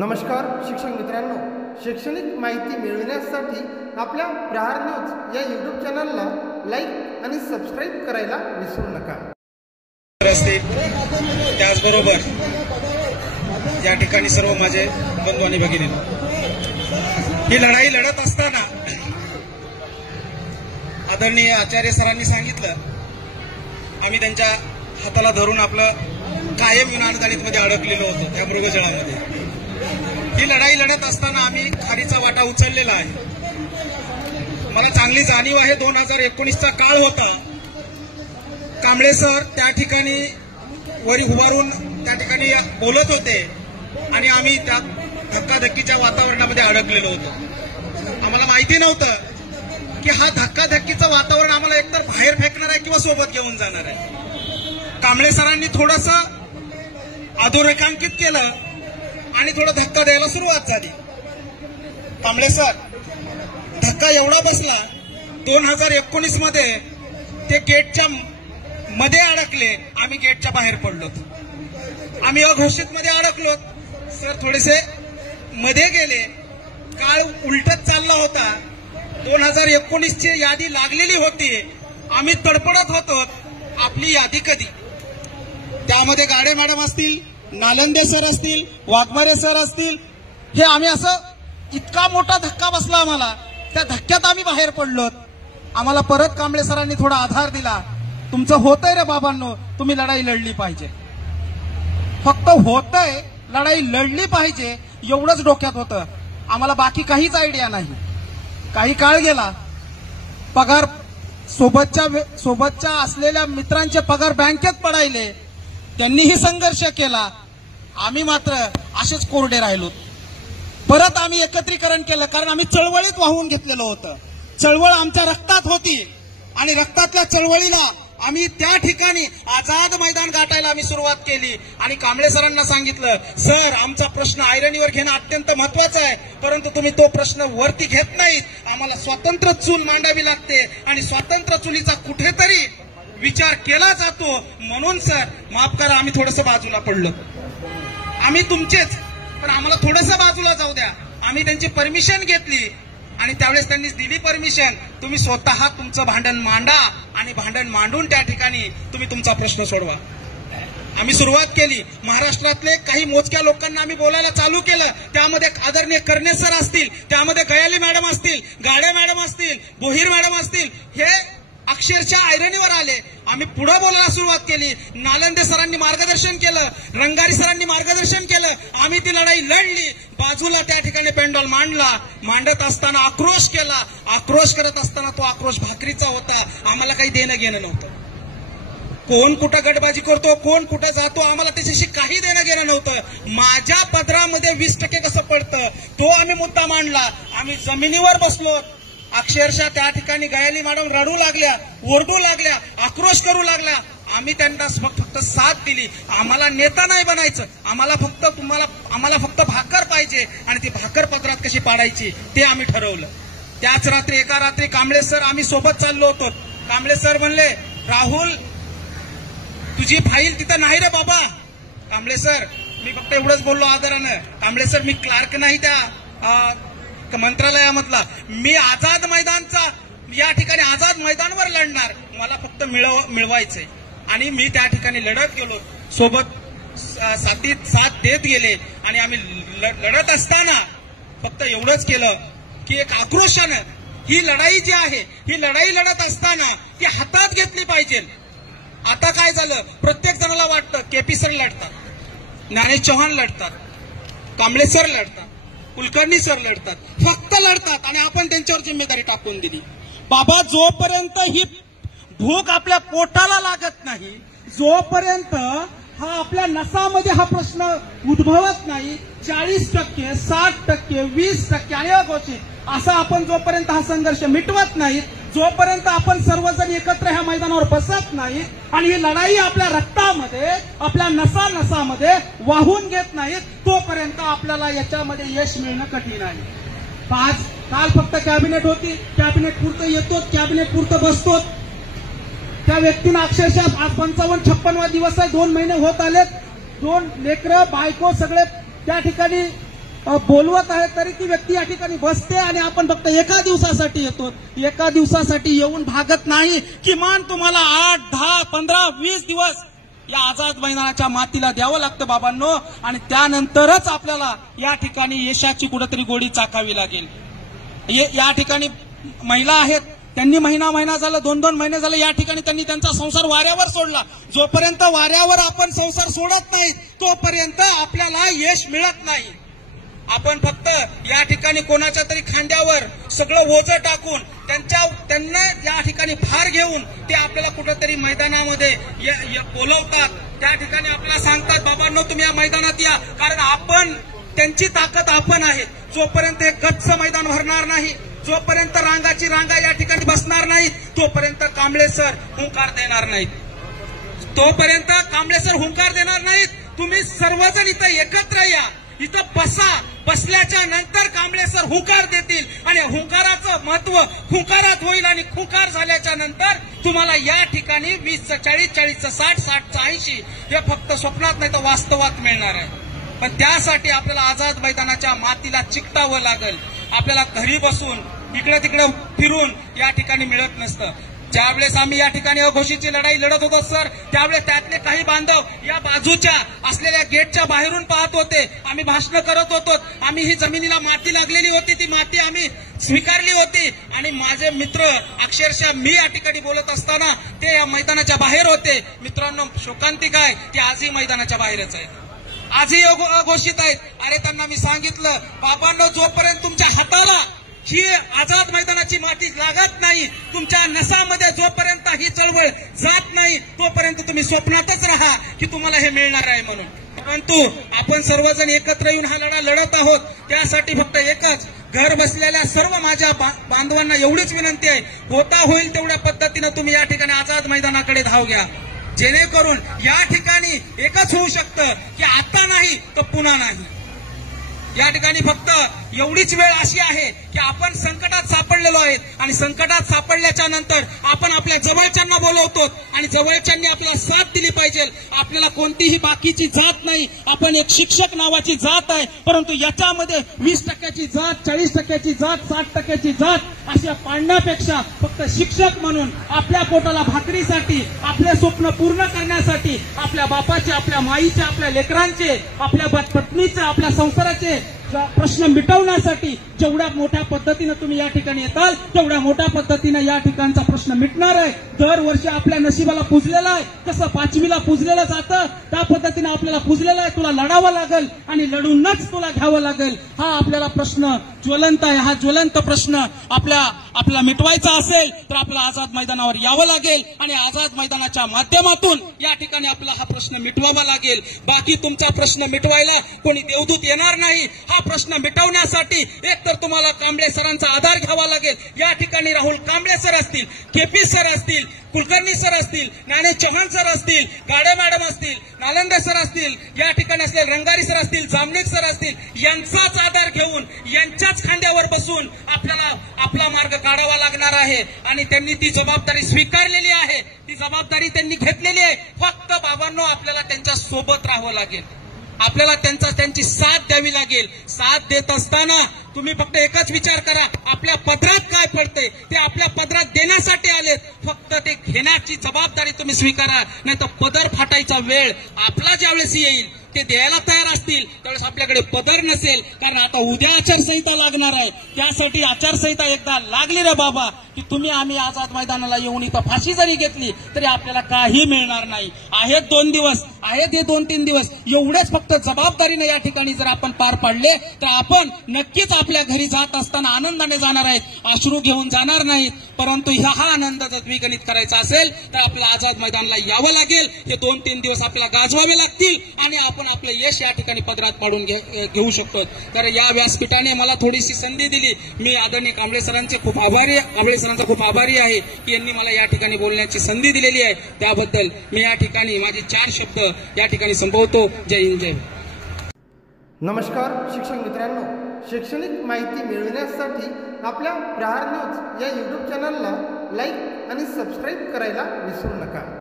नमस्कार शिक्षक मित्रांनो, शैक्षणिक माहिती मिळविण्यासाठी आपल्या प्रहार न्यूज या यूट्यूब चॅनलला लाईक आणि सबस्क्राईब करायला विसरू नका. त्याचबरोबर या ठिकाणी सर्व माझे बंधू आणि भगिनी, ही लढाई लढत असताना आदरणीय आचार्य सरांनी सांगितलं, आम्ही त्यांच्या हाताला धरून आपलं कायम विनाअडचणीमध्ये अडकलेलो होतो त्या मृगजळामध्ये. ही लढाई लढत असताना आम्ही खारीचा वाटा उचललेला आहे. मला चांगली जाणीव आहे, 2019चा काळ होता. कांबळे सर त्या ठिकाणी वरी उभारून त्या ठिकाणी बोलत होते आणि आम्ही त्या धक्काधक्कीच्या वातावरणामध्ये अडकलेलो होतो. आम्हाला माहिती नव्हतं की हा धक्काधक्कीचं वातावरण आम्हाला एकतर बाहेर फेकणार आहे किंवा सोबत घेऊन जाणार आहे. कांबळे सरांनी थोडंसं अधोरेखांकित केलं आणि थोडा धक्का द्यायला सुरुवात झाली. कांबळे सर, धक्का एवढा बसला, 2019 मध्ये ते गेटच्या मध्ये अडकले, आम्ही गेटच्या बाहेर पडलो. आम्ही अघोषित मध्ये अडकलो. सर थोडेसे मध्ये गेले, काळ उलटत चालला होता. 2019ची यादी लागलेली होती, आम्ही तडपडत होतो आपली यादी कधी. त्यामध्ये गाडे मॅडम असतील, नालंदे सर असतील, वाघमारे सर असतील, हे आम्ही असं इतका मोठा धक्का बसला आम्हाला. त्या धक्क्यात आम्ही बाहेर पडलो. आम्हाला परत कांबळे सरांनी थोडा आधार दिला. तुमचं होतंय रे बाबांनो, तुम्ही लढाई लढली पाहिजे. फक्त होतंय, लढाई लढली पाहिजे एवढंच डोक्यात होतं. आम्हाला बाकी काहीच आयडिया नाही. काही काळ गेला, पगार सोबतच्या असलेल्या मित्रांचे पगार बँकेत पडायले, त्यांनीही संघर्ष केला. आम्ही मात्र असेच कोरडे राहिलो. परत आम्ही एकत्रीकरण केलं, कारण आम्ही चळवळीत वाहून घेतलेलं होतं. चळवळ आमच्या रक्तात होती आणि रक्तातल्या चळवळीला आम्ही त्या ठिकाणी आझाद मैदान गाठायला आम्ही सुरुवात केली. आणि कांबळे सरांना सांगितलं, सर आमचा प्रश्न ऐरणीवर घेणं अत्यंत महत्वाचा आहे, परंतु तुम्ही तो प्रश्न वरती घेत नाहीत. आम्हाला स्वतंत्र चूल मांडावी लागते आणि स्वतंत्र चुलीचा कुठेतरी विचार केला जातो. म्हणून सर माफ करा, आम्ही थोडंसं बाजूला पडलो. आम्ही तुमचेच, पण आम्हाला थोडंसं बाजूला जाऊ द्या. आम्ही त्यांची परमिशन घेतली आणि त्यावेळेस त्यांनी दिली परमिशन. तुम्ही स्वतः तुमचं भांडण मांडा आणि भांडण मांडून त्या ठिकाणी तुम्ही तुमचा प्रश्न सोडवा. आम्ही सुरुवात केली. महाराष्ट्रातले काही मोजक्या लोकांना आम्ही बोलायला चालू केलं. त्यामध्ये आदरणीय कर्णे सर असतील, त्यामध्ये गयाली मॅडम असतील, गाडे मॅडम असतील, बोहीर मॅडम असतील, हे अक्षरशः ऐरणीवर आले. आम्ही पुढे बोलायला सुरुवात केली. नालंदे सरांनी मार्गदर्शन केलं, रंगारी सरांनी मार्गदर्शन केलं. आम्ही ती लढाई लढली. बाजूला त्या ठिकाणी पेंडॉल मांडला. मांडत असताना आक्रोश केला. आक्रोश करत असताना तो आक्रोश भाकरीचा होता. आम्हाला काही देणं घेणं नव्हतं. कोण कुठं गटबाजी करतो, कोण कुठं जातो, आम्हाला त्याच्याशी काही देणं घेणं नव्हतं. माझ्या पदरामध्ये 20% कसं पडतं तो आम्ही मुद्दा मांडला. आम्ही जमिनीवर बसलो. अक्षरशः त्या ठिकाणी गयाली मॅडम रडू लागल्या, ओरडू लागल्या, आक्रोश करू लागल्या. आम्ही त्यांना फक्त साथ दिली. आम्हाला नेता नाही बनायचं, आम्हाला फक्त भाकर पाहिजे आणि ती भाकर पदरात कशी पाडायची ते आम्ही ठरवलं. त्याच रात्री, एका रात्री कांबळे सर आम्ही सोबत चाललो होतो. कांबळे सर म्हणले, राहुल तुझी फाईल तिथं नाही रे बाबा. कांबळे सर, मी फक्त एवढंच बोललो आदरानं, कांबळे सर मी क्लार्क नाही त्या मंत्रालयामधला, मी आझाद मैदानचा या ठिकाणी आझाद मैदानवर लढणार, मला फक्त मिळवायचंय. आणि मी त्या ठिकाणी लढत गेलो. सोबत साथ देत गेले आणि आम्ही लढत असताना फक्त एवढंच केलं की एक आक्रोशानं ही लढाई जी आहे, ही लढाई लढत असताना ती हातात घेतली पाहिजे. आता काय झालं, प्रत्येक जणाला वाटतं केपी सर लढतात, ज्ञानेश चव्हाण लढतात, कांबळे सर लढतात, कुलकर्णी सर लढतात, फक्त लढतात आणि आपण त्यांच्यावर जिम्मेदारी टाकून दिली. बाबा, जोपर्यंत ही भूक आपल्या पोटाला लागत नाही, जोपर्यंत हा आपल्या नसामध्ये हा प्रश्न उद्भवत नाही, 40%, 60%, 20% आणि अघोषित असा आपण जोपर्यंत हा संघर्ष मिटवत नाही, जोपर्यंत आपण सर्वजण एकत्र ह्या मैदानावर बसत नाही आणि ही लढाई आपल्या रक्तामध्ये, आपल्या नसामध्ये वाहून घेत नाहीत, तोपर्यंत आपल्याला याच्यामध्ये यश मिळणं कठीण आहे. काल फक्त कॅबिनेट होती, कॅबिनेट पुरतं येतो, कॅबिनेट पुरतं बसतो. त्या व्यक्तीनं अक्षरशः 55-56 दिवस आहे, 2 महिने होत आलेत. 2 लेकरं बायको सगळे त्या ठिकाणी बोलवत आहे तरी ती व्यक्ती या ठिकाणी बसते आणि आपण फक्त एका दिवसासाठी येतो. एका दिवसासाठी येऊन भागत नाही. किमान तुम्हाला 8, 10, 15, 20 दिवस या आझाद मैदानाच्या मातीला द्यावं लागतं बाबांनो. आणि त्यानंतरच आपल्याला या ठिकाणी यशाची कुठेतरी गोडी चाकावी लागेल. या ठिकाणी महिला आहेत, त्यांनी महिना झालं, 2-2 महिने झाले या ठिकाणी त्यांनी त्यांचा संसार वाऱ्यावर सोडला. जोपर्यंत वाऱ्यावर आपण संसार सोडत नाही तोपर्यंत आपल्याला यश मिळत नाही. आपण फक्त या ठिकाणी कोणाच्या तरी खांद्यावर सगळं ओझं टाकून त्यांना या ठिकाणी भार घेऊन ते आपल्याला कुठेतरी मैदानामध्ये बोलवतात. त्या ठिकाणी आपल्याला सांगतात बाबांनो तुम्ही या मैदानात या, कारण आपण त्यांची ताकद आपण आहे. जोपर्यंत हे गच्च मैदान भरणार नाही, जोपर्यंत रांगाची रांगा या ठिकाणी बसणार नाही तोपर्यंत कांबळे सर हुंकार देणार नाहीत. तोपर्यंत कांबळे सर हुंकार देणार नाहीत. तुम्ही सर्वजण इथं एकत्र या, इथं बसा. बसल्याच्या नंतर कांबळे सर हुंकार देतील आणि हुंकाराचं महत्व खुंकारात होईल आणि खुंकार झाल्याच्या नंतर तुम्हाला या ठिकाणी 20चं 40, 40चं 60, 60चं 80 हे फक्त स्वप्नात नाही तर वास्तवात मिळणार आहे. पण त्यासाठी आपल्याला आझाद मैदानाच्या मातीला चिकटावं लागेल. आपल्याला घरी बसून इकडे तिकडे फिरून या ठिकाणी मिळत नसतं. ज्यावेळेस आम्ही या ठिकाणी अघोषीची लढाई लढत होतो सर, त्यावेळेस त्यातले काही बांधव या बाजूच्या असलेल्या गेटच्या बाहेरून पाहत होते. आम्ही भाषण करत होतो. आम्ही ही जमिनीला माती लागलेली होती, ती माती आम्ही स्वीकारली होती. आणि माझे मित्र अक्षरशः मी या ठिकाणी बोलत असताना ते या मैदानाच्या बाहेर होते. मित्रांनो, शोकांतिक आहे की आजही मैदानाच्या बाहेरच आहेत, आजही अघोषित आहेत. अरे त्यांना मी सांगितलं बाबांनो, जोपर्यंत तुमच्या हाताला ही आझाद मैदानाची माती लागत नाही, तुमच्या नसामध्ये जोपर्यंत ही चळवळ जात नाही तोपर्यंत तुम्ही स्वप्नातच राहा की तुम्हाला हे मिळणार आहे म्हणून. परंतु आपण सर्वजण एकत्र येऊन हा लढा लढत आहोत. त्यासाठी फक्त एकच, घर बसलेल्या सर्व माझ्या बांधवांना एवढीच विनंती आहे, होता होईल तेवढ्या पद्धतीनं तुम्ही या ठिकाणी आझाद मैदानाकडे धाव घ्या. जेणेकरून या ठिकाणी एकच होऊ शकतं की आता नाही तर पुन्हा नाही. या ठिकाणी फक्त एवढीच वेळ अशी आहे की आपण संकटात सापडलेलो आहेत आणि संकटात सापडल्याच्या नंतर आपण आपल्या जवळच्यांना बोलवतो आणि जवळच्यांनी आपल्याला साथ दिली पाहिजे. आपल्याला कोणतीही बाकीची जात नाही. आपण एक शिक्षक नावाची जात आहे, परंतु याच्यामध्ये 20% जात, 40% जात, 60% जात अशा पाडण्यापेक्षा फक्त शिक्षक म्हणून आपल्या पोटाला भाकरीसाठी, आपले स्वप्न पूर्ण करण्यासाठी, आपल्या बापाचे, आपल्या माईचे, आपल्या लेकरांचे, आपल्या पत्नीचे, आपल्या संसाराचे प्रश्न मिटवण्यासाठी जेवढ्या मोठ्या पद्धतीनं तुम्ही या ठिकाणी येताल तेवढ्या मोठ्या पद्धतीनं या ठिकाणचा प्रश्न मिटणार आहे. दरवर्षी आपल्या नशिबाला पुजलेला आहे, कसं 5वीला पुजलेलं जातं त्या पद्धतीनं आपल्याला पुजलेलं आहे. तुला लढावं लागेल आणि लढूनच तुला घ्यावं लागेल. हा आपल्याला प्रश्न ज्वलंत आहे. हा ज्वलंत प्रश्न आपल्याला मिटवायचा असेल तर आपल्याला आझाद मैदानावर यावं लागेल आणि आझाद मैदानाच्या माध्यमातून या ठिकाणी आपल्याला हा प्रश्न मिटवावा लागेल. बाकी तुमचा प्रश्न मिटवायला कोणी देवदूत येणार नाही. हा प्रश्न मिटवण्यासाठी एक तर तुम्हाला कांबळे सरांचा आधार घ्यावा लागेल. या ठिकाणी राहुल कांबळे सर असतील, केपी सर असतील, कुलकर्णी सर असतील, नाणे चव्हाण सर असतील, गाडे मॅडम असतील, नालंदे सर असतील, या ठिकाणी असलेले रंगारी सर असतील, जामनिक सर असतील, यांचाच आधार घेऊन यांच्याच खांद्यावर बसून आपल्याला आपला मार्ग काढावा लागणार आहे. आणि त्यांनी ती जबाबदारी स्वीकारलेली आहे, ती जबाबदारी त्यांनी घेतलेली आहे. फक्त बाबांनो आपल्याला त्यांच्या सोबत राहावं लागेल, आपल्याला त्यांची साथ द्यावी लागेल. साथ देत असताना तुम्ही फक्त एकच विचार करा, आपल्या पदरात काय पडते ते आपल्या पदरात देण्यासाठी आलेत. फक्त ते घेण्याची जबाबदारी तुम्ही स्वीकारा, नाही तर पदर फाटायचा वेळ आपला ज्यावेळेस येईल ते द्यायला तयार असतील त्यावेळेस आपल्याकडे पदर नसेल. कारण आता उद्या आचारसंहिता लागणार आहे. त्यासाठी आचारसंहिता एकदा लागली रे बाबा की तुम्ही आम्ही आझाद मैदानाला येऊन इथं फाशी जरी घेतली तरी आपल्याला काही मिळणार नाही. आहेत 2 दिवस, आहेत हे 2-3 दिवस, एवढेच फक्त जबाबदारीने या ठिकाणी जर आपण पार पाडले तर आपण नक्कीच आपल्या घरी जात असताना आनंदाने जाणार आहेत, अश्रू घेऊन जाणार नाहीत. परंतु हा आनंद जर द्विगुणित करायचा असेल तर आपल्याला आझाद मैदानाला यावं लागेल. हे 2-3 दिवस आपल्याला गाजवावे लागतील आणि आपण आपले यश या ठिकाणी पदरात पाडून घेऊ शकतो. तर या व्यासपीठाने मला थोडीशी संधी दिली. मी आदरणीय कांबळे सरांचे खूप आभारी, कांबळे सरांचा खूप आभारी आहे की यांनी मला या ठिकाणी बोलण्याची संधी दिलेली आहे. त्याबद्दल मी या ठिकाणी माझे 4 शब्द या ठिकाणी संपवतो. जय हिंद, जय. नमस्कार शिक्षक मित्रांनो, शैक्षणिक माहिती मिळविण्यासाठी आपल्या प्रहार न्यूज या यूट्यूब चॅनलला लाईक आणि सबस्क्राईब करायला विसरू नका.